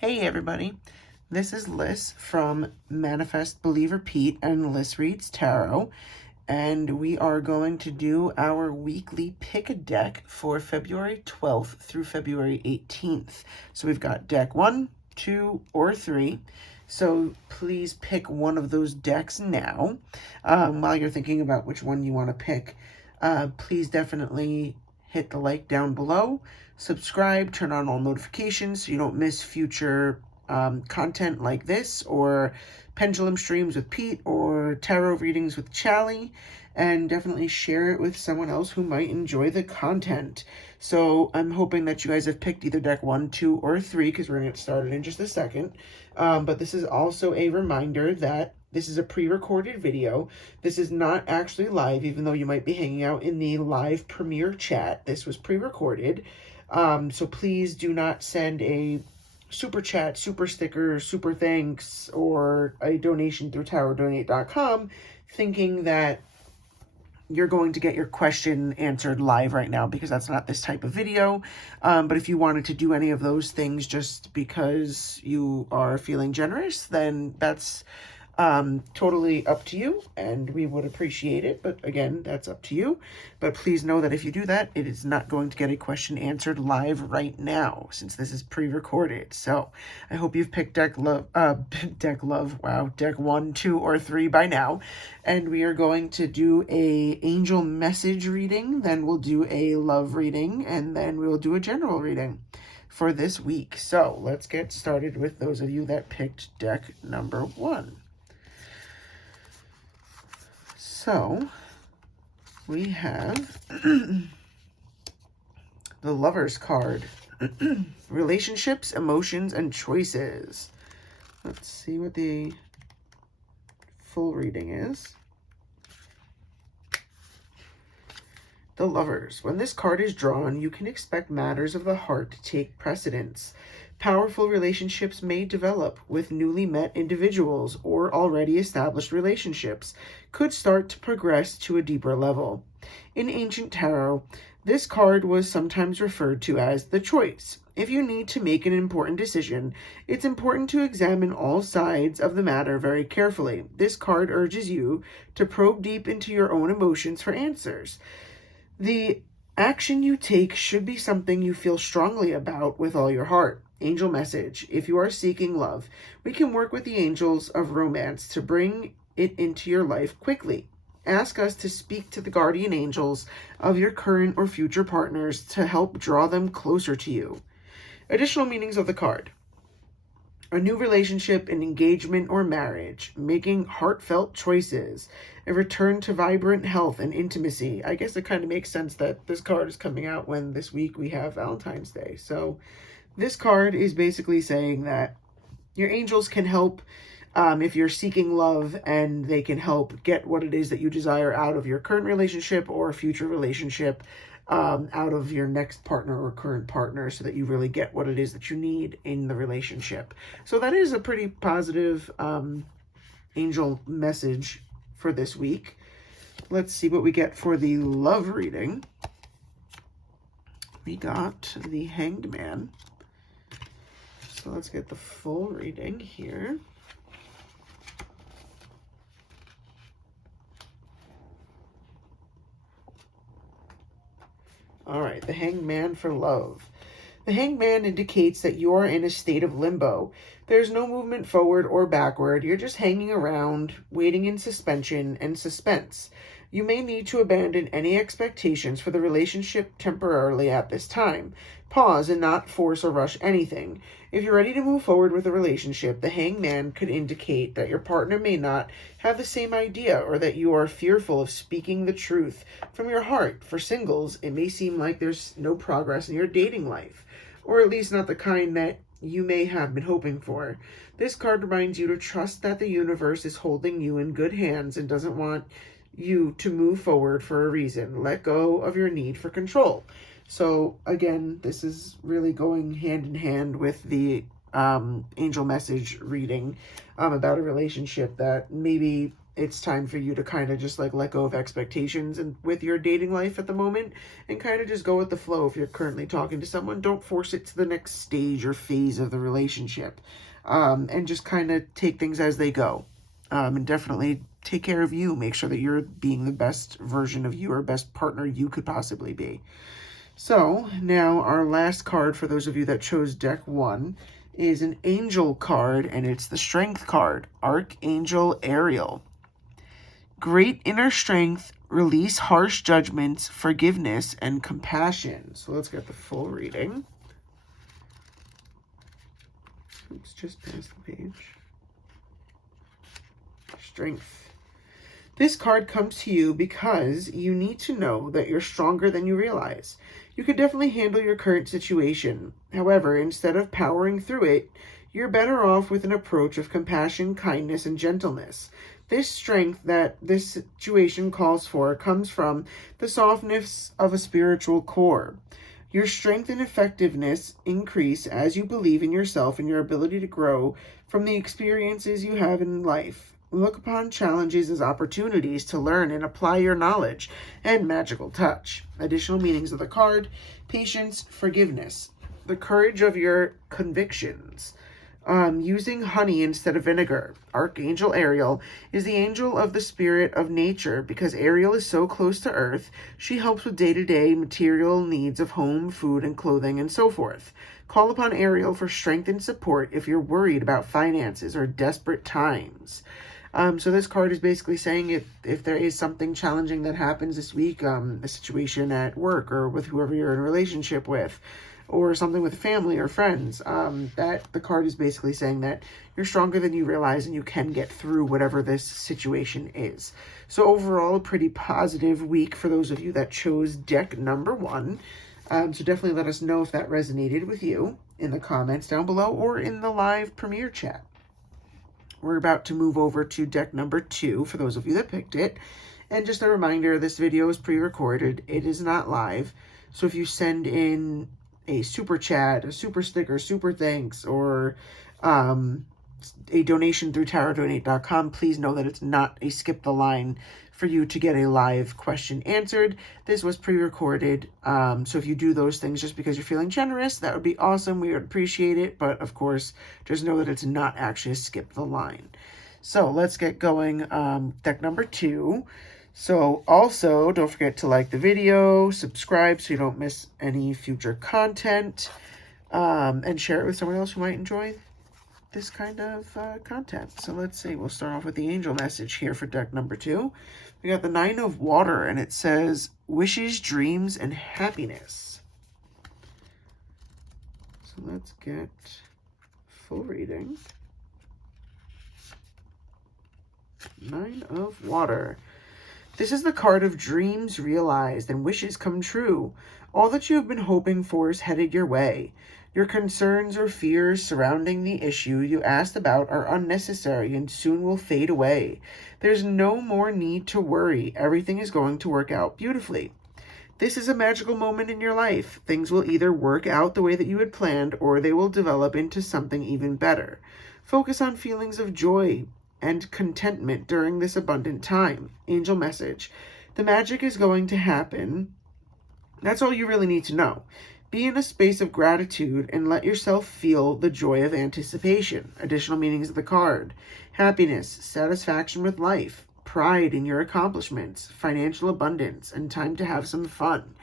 Hey everybody, this is Liz from Manifest Believer Pete and Liz Reads Tarot, and we are going to do our weekly pick a deck for February 12th through February 18th. So we've got deck 1, 2, or 3. So please pick one of those decks now. While you're thinking about which one you want to pick, please definitely hit the like down below, subscribe, turn on all notifications so you don't miss future content like this, or pendulum streams with Pete, or tarot readings with Chally, and definitely share it with someone else who might enjoy the content. So I'm hoping that you guys have picked either deck 1, 2, or 3, because we're going to get started in just a second. But this is also a reminder that this is a pre-recorded video. This is not actually live, even though you might be hanging out in the live premiere chat. This was pre-recorded. So please do not send a super chat, super sticker, super thanks, or a donation through tarotdonate.com thinking that you're going to get your question answered live right now, because that's not this type of video. But if you wanted to do any of those things just because you are feeling generous, then that's totally up to you, and we would appreciate it. But again, that's up to you. But please know that if you do that, it is not going to get a question answered live right now, since this is pre-recorded. So I hope you've picked deck 1, 2, or 3 by now. And we are going to do a angel message reading, then we'll do a love reading, and then we'll do a general reading for this week. So let's get started with those of you that picked deck number 1. So we have the Lover's card. Relationships, emotions, and choices. Let's see what the full reading is. The Lovers. When this card is drawn, you can expect matters of the heart to take precedence. Powerful relationships may develop with newly met individuals, or already established relationships could start to progress to a deeper level. In ancient tarot, this card was sometimes referred to as the choice. If you need to make an important decision, it's important to examine all sides of the matter very carefully. This card urges you to probe deep into your own emotions for answers. The action you take should be something you feel strongly about with all your heart. Angel message. If you are seeking love, we can work with the angels of romance to bring it into your life quickly. Ask us to speak to the guardian angels of your current or future partners to help draw them closer to you. Additional meanings of the card. A new relationship, an engagement or marriage, making heartfelt choices, a return to vibrant health and intimacy. I guess it kind of makes sense that this card is coming out when this week we have Valentine's Day. So this card is basically saying that your angels can help if you're seeking love, and they can help get what it is that you desire out of your current relationship or future relationship, out of your next partner or current partner, so that you really get what it is that you need in the relationship. So that is a pretty positive angel message for this week. Let's see what we get for the love reading. We got the Hanged Man. So let's get the full reading here. All right, the Hanged Man for love. The Hanged Man indicates that you are in a state of limbo. There's no movement forward or backward. You're just hanging around, waiting in suspension and suspense. You may need to abandon any expectations for the relationship temporarily at this time. Pause and not force or rush anything. If you're ready to move forward with a relationship, the Hanged Man could indicate that your partner may not have the same idea, or that you are fearful of speaking the truth from your heart. For singles, it may seem like there's no progress in your dating life, or at least not the kind that you may have been hoping for. This card reminds you to trust that the universe is holding you in good hands and doesn't want you to move forward for a reason. Let go of your need for control. So again, this is really going hand in hand with the angel message reading about a relationship that maybe it's time for you to kind of just like let go of expectations and with your dating life at the moment and kind of just go with the flow. If you're currently talking to someone, don't force it to the next stage or phase of the relationship, and just kind of take things as they go, and definitely take care of you. Make sure that you're being the best version of you or best partner you could possibly be. So now our last card for those of you that chose deck 1 is an angel card, and it's the strength card, Archangel Ariel. Great inner strength, release harsh judgments, forgiveness, and compassion. So let's get the full reading. Oops, just past the page. Strength. This card comes to you because you need to know that you're stronger than you realize. You can definitely handle your current situation. However, instead of powering through it, you're better off with an approach of compassion, kindness, and gentleness. This strength that this situation calls for comes from the softness of a spiritual core. Your strength and effectiveness increase as you believe in yourself and your ability to grow from the experiences you have in life. Look upon challenges as opportunities to learn and apply your knowledge and magical touch. Additional meanings of the card: patience, forgiveness, the courage of your convictions, using honey instead of vinegar. Archangel Ariel is the angel of the spirit of nature. Because Ariel is so close to earth, she helps with day-to-day material needs of home, food, and clothing, and so forth. Call upon Ariel for strength and support if you're worried about finances or desperate times. So this card is basically saying if there is something challenging that happens this week, a situation at work or with whoever you're in a relationship with, or something with family or friends, that the card is basically saying that you're stronger than you realize and you can get through whatever this situation is. So overall, a pretty positive week for those of you that chose deck number 1. So definitely let us know if that resonated with you in the comments down below or in the live premiere chat. We're about to move over to deck number 2 for those of you that picked it. And just a reminder, this video is pre-recorded. It is not live. So if you send in a super chat, a super sticker, super thanks, or a donation through tarotdonate.com, please know that it's not a skip the line for you to get a live question answered. This was pre-recorded, so if you do those things just because you're feeling generous, that would be awesome. We would appreciate it, but of course, just know that it's not actually a skip the line. So let's get going. Deck number 2. So also, don't forget to like the video, subscribe so you don't miss any future content, and share it with someone else who might enjoy this kind of content. So let's see, we'll start off with the angel message here for deck number 2. We got the 9 of Water, and it says, wishes, dreams, and happiness. So let's get full reading. 9 of Water. This is the card of dreams realized and wishes come true. All that you have been hoping for is headed your way. Your concerns or fears surrounding the issue you asked about are unnecessary and soon will fade away. There's no more need to worry. Everything is going to work out beautifully. This is a magical moment in your life. Things will either work out the way that you had planned or they will develop into something even better. Focus on feelings of joy and contentment during this abundant time. Angel message: the magic is going to happen. That's all you really need to know. Be in a space of gratitude and let yourself feel the joy of anticipation. Additional meanings of the card: happiness, satisfaction with life, pride in your accomplishments, financial abundance, and time to have some fun.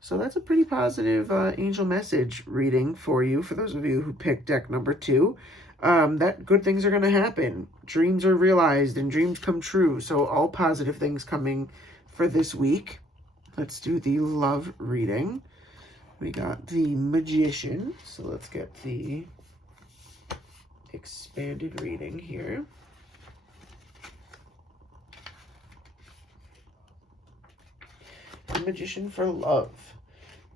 So that's a pretty positive angel message reading for you, for those of you who picked deck number 2. That good things are going to happen. Dreams are realized and dreams come true. So all positive things coming for this week. Let's do the love reading. We got the Magician. So let's get the expanded reading here. The Magician for love.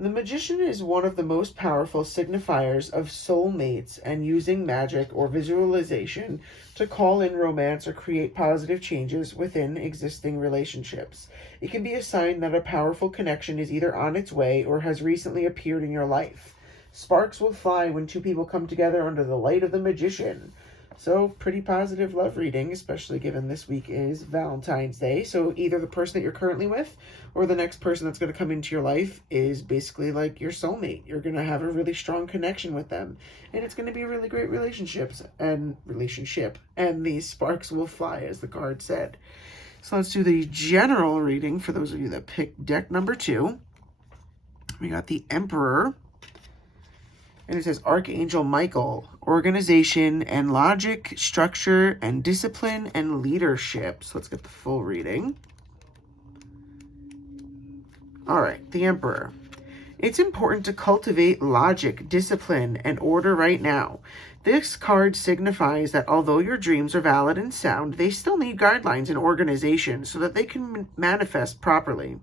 The Magician is one of the most powerful signifiers of soulmates and using magic or visualization to call in romance or create positive changes within existing relationships. It can be a sign that a powerful connection is either on its way or has recently appeared in your life. Sparks will fly when two people come together under the light of the Magician. So pretty positive love reading, especially given this week is Valentine's Day. So either the person that you're currently with or the next person that's going to come into your life is basically like your soulmate. You're going to have a really strong connection with them. And it's going to be a really great relationship. And these sparks will fly, as the card said. So let's do the general reading for those of you that picked deck number 2. We got the Emperor. And it says Archangel Michael, organization and logic, structure and discipline and leadership. So let's get the full reading. All right, the Emperor. It's important to cultivate logic, discipline, and order right now. This card signifies that although your dreams are valid and sound, they still need guidelines and organization so that they can manifest properly.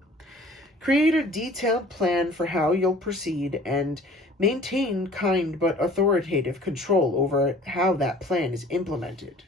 Create a detailed plan for how you'll proceed and maintain kind but authoritative control over how that plan is implemented.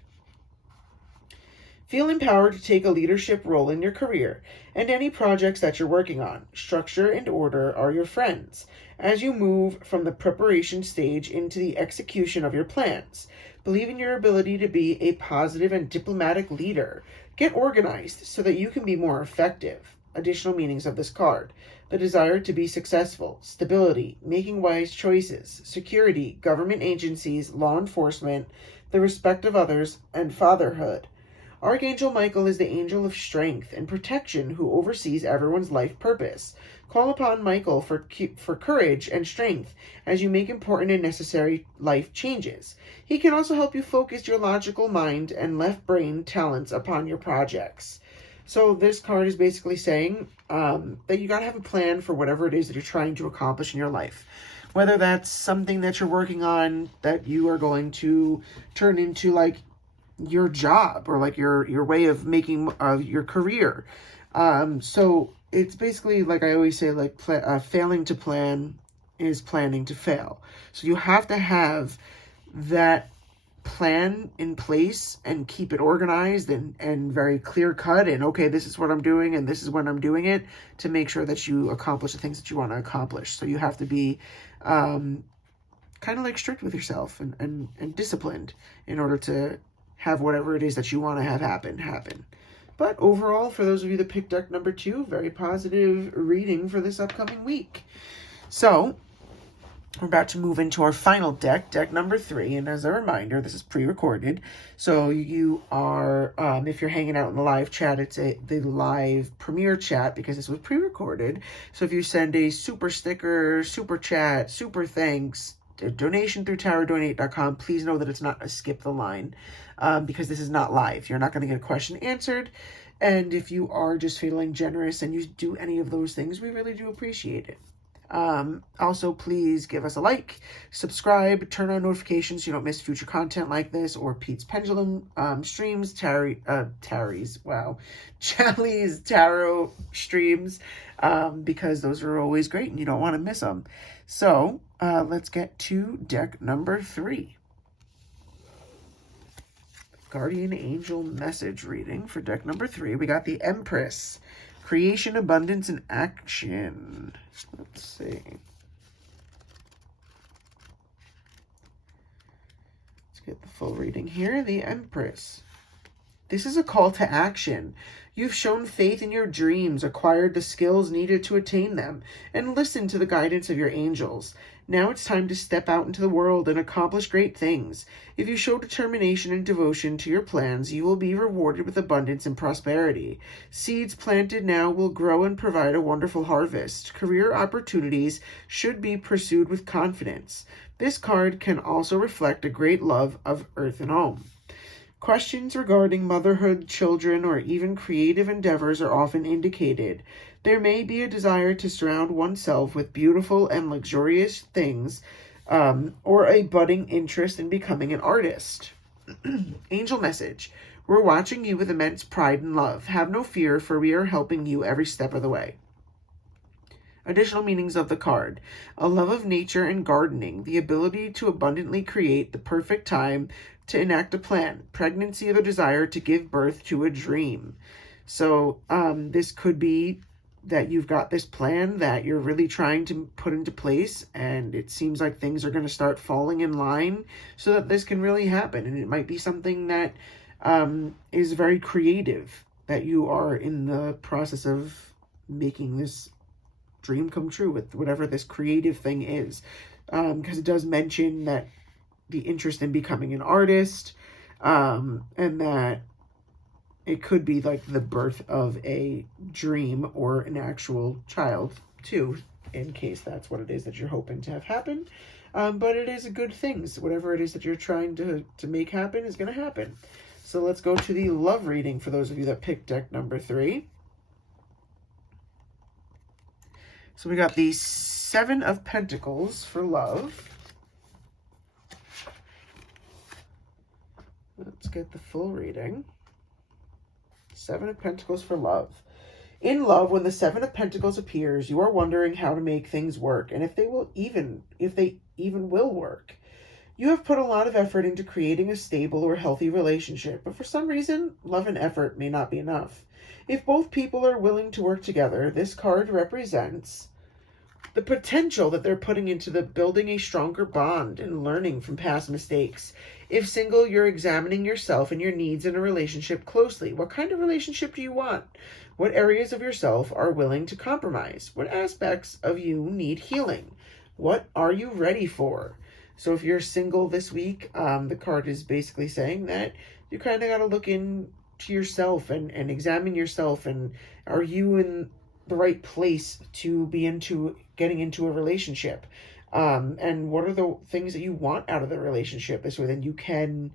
Feel empowered to take a leadership role in your career and any projects that you're working on. Structure and order are your friends as you move from the preparation stage into the execution of your plans. Believe in your ability to be a positive and diplomatic leader. Get organized so that you can be more effective. Additional meanings of this card: the desire to be successful, stability, making wise choices, security, government agencies, law enforcement, the respect of others, and fatherhood. Archangel Michael is the angel of strength and protection who oversees everyone's life purpose. Call upon Michael for courage and strength as you make important and necessary life changes. He can also help you focus your logical mind and left brain talents upon your projects. So this card is basically saying that you got to have a plan for whatever it is that you're trying to accomplish in your life. Whether that's something that you're working on that you are going to turn into like your job or like your way of making your career. So it's basically, like I always say, like failing to plan is planning to fail. So you have to have that plan in place and keep it organized and very clear cut, and okay, this is what I'm doing and this is when I'm doing it, to make sure that you accomplish the things that you want to accomplish. So you have to be kind of like strict with yourself and disciplined in order to have whatever it is that you want to have happen. But overall, for those of you that picked deck number 2, very positive reading for this upcoming week. So we're about to move into our final deck, deck number 3. And as a reminder, this is pre-recorded. So you are, if you're hanging out in the live chat, it's the live premiere chat because this was pre-recorded. So if you send a super sticker, super chat, super thanks, a donation through tarotdonate.com, please know that it's not a skip the line because this is not live. You're not going to get a question answered. And if you are just feeling generous and you do any of those things, we really do appreciate it. Also, please give us a like, subscribe, turn on notifications so you don't miss future content like this or Pete's Pendulum streams, Charlie's tarot streams, because those are always great and you don't want to miss them. So let's get to deck number 3. Guardian Angel message reading for deck number 3. We got the Empress. Creation, abundance, and action. Let's see. Let's get the full reading here. The Empress. This is a call to action. You've shown faith in your dreams, acquired the skills needed to attain them, and listened to the guidance of your angels. Now it's time to step out into the world and accomplish great things. If you show determination and devotion to your plans, you will be rewarded with abundance and prosperity. Seeds planted now will grow and provide a wonderful harvest. Career opportunities should be pursued with confidence. This card can also reflect a great love of earth and home. Questions regarding motherhood, children, or even creative endeavors are often indicated. There may be a desire to surround oneself with beautiful and luxurious things, or a budding interest in becoming an artist. Angel message. We're watching you with immense pride and love. Have no fear, for we are helping you every step of the way. Additional meanings of the card. A love of nature and gardening. The ability to abundantly create the perfect time to enact a plan. Pregnancy or the desire to give birth to a dream. So this could be that you've got this plan that you're really trying to put into place, and it seems like things are going to start falling in line so that this can really happen. And it might be something that is very creative, that you are in the process of making this dream come true with whatever this creative thing is. Because it does mention that the interest in becoming an artist, and that it could be like the birth of a dream or an actual child too, in case that's what it is that you're hoping to have happen. But it is a good thing. So whatever it is that you're trying to make happen is going to happen. So let's go to the love reading for those of you that picked deck number 3. So we got the 7 of Pentacles for love. Let's get the full reading. 7 of Pentacles for love. In love, when the 7 of Pentacles appears, you are wondering how to make things work and if they even will work. You have put a lot of effort into creating a stable or healthy relationship, but for some reason, love and effort may not be enough. If both people are willing to work together, this card represents the potential that they're putting into the building a stronger bond and learning from past mistakes. If single, you're examining yourself and your needs in a relationship closely. What kind of relationship do you want? What areas of yourself are willing to compromise? What aspects of you need healing? What are you ready for? So if you're single this week, the card is basically saying that you kind of got to look into yourself and examine yourself. And are you in the right place to be getting into a relationship? And what are the things that you want out of the relationship? This way then you can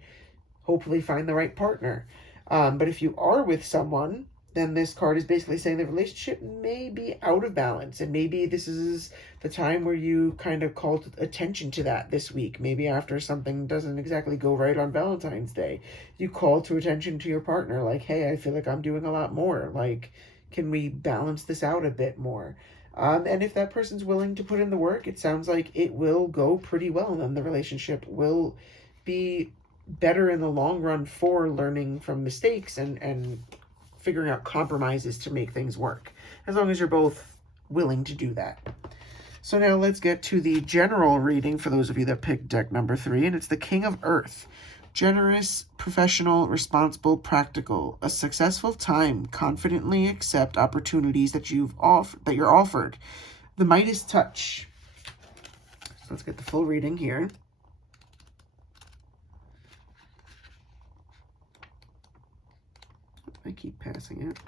hopefully find the right partner. But if you are with someone, then this card is basically saying the relationship may be out of balance. And maybe this is the time where you kind of call attention to that this week. Maybe after something doesn't exactly go right on Valentine's Day, you call to attention to your partner. Like, hey, I feel like I'm doing a lot more. Like, can we balance this out a bit more? And if that person's willing to put in the work, it sounds like it will go pretty well. And then the relationship will be better in the long run for learning from mistakes and figuring out compromises to make things work, as long as you're both willing to do that. So now let's get to the general reading for those of you that picked deck number 3, and it's the King of Earth. Generous, professional, responsible, practical. A successful time. Confidently accept opportunities that you're offered. The Midas touch. So let's get the full reading here. I keep passing it.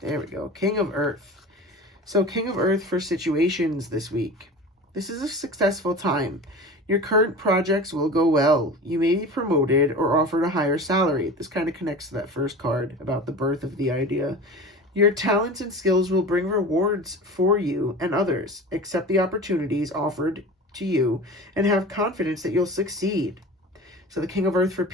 There we go. King of Earth. So King of Earth for situations this week. This is a successful time. Your current projects will go well. You may be promoted or offered a higher salary. This kind of connects to that first card about the birth of the idea. Your talents and skills will bring rewards for you and others. Accept the opportunities offered to you and have confidence that you'll succeed. So the King of Earth for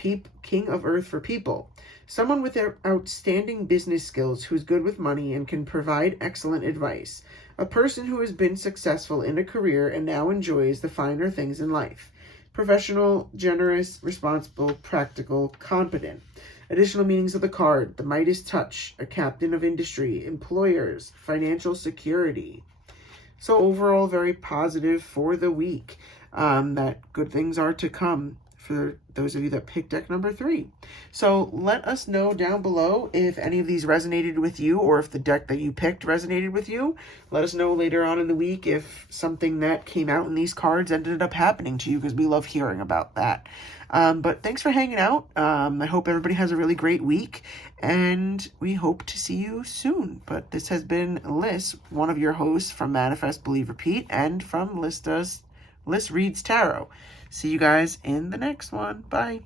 people. Someone with outstanding business skills who's good with money and can provide excellent advice. A person who has been successful in a career and now enjoys the finer things in life. Professional, generous, responsible, practical, competent. Additional meanings of the card: the Midas touch, a captain of industry, employers, financial security. So overall, very positive for the week, that good things are to come for those of you that picked deck number 3. So let us know down below if any of these resonated with you, or if the deck that you picked resonated with you. Let us know later on in the week if something that came out in these cards ended up happening to you, because we love hearing about that. But thanks for hanging out. I hope everybody has a really great week, and we hope to see you soon. But this has been Liz, one of your hosts from Manifest, Believe, Repeat, and from Liz Reads Tarot. See you guys in the next one. Bye.